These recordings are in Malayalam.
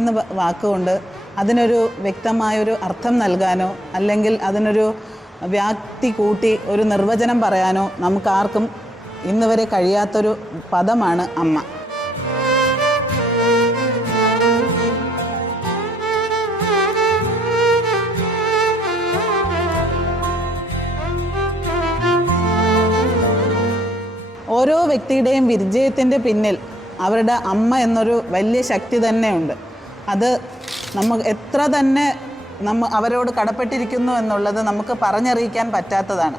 എന്ന വാക്കുകൊണ്ട് അതിനൊരു വ്യക്തമായൊരു അർത്ഥം നൽകാനോ അല്ലെങ്കിൽ അതിനൊരു വ്യാപ്തി കൂട്ടി ഒരു നിർവചനം പറയാനോ നമുക്കാർക്കും ഇന്ന് വരെ കഴിയാത്തൊരു പദമാണ് അമ്മ. ഓരോ വ്യക്തിയുടെയും വിജയത്തിൻ്റെ പിന്നിൽ അവരുടെ അമ്മ എന്നൊരു വലിയ ശക്തി തന്നെയുണ്ട്. അത് എത്ര തന്നെ അവരോട് കടപ്പെട്ടിരിക്കുന്നു എന്നുള്ളത് നമുക്ക് പറഞ്ഞറിയിക്കാൻ പറ്റാത്തതാണ്.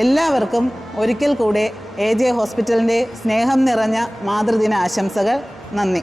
എല്ലാവർക്കും ഒരിക്കൽ കൂടെ AJ ഹോസ്പിറ്റലിൻ്റെ സ്നേഹം നിറഞ്ഞ മാതൃദിന ആശംസകൾ. നന്ദി.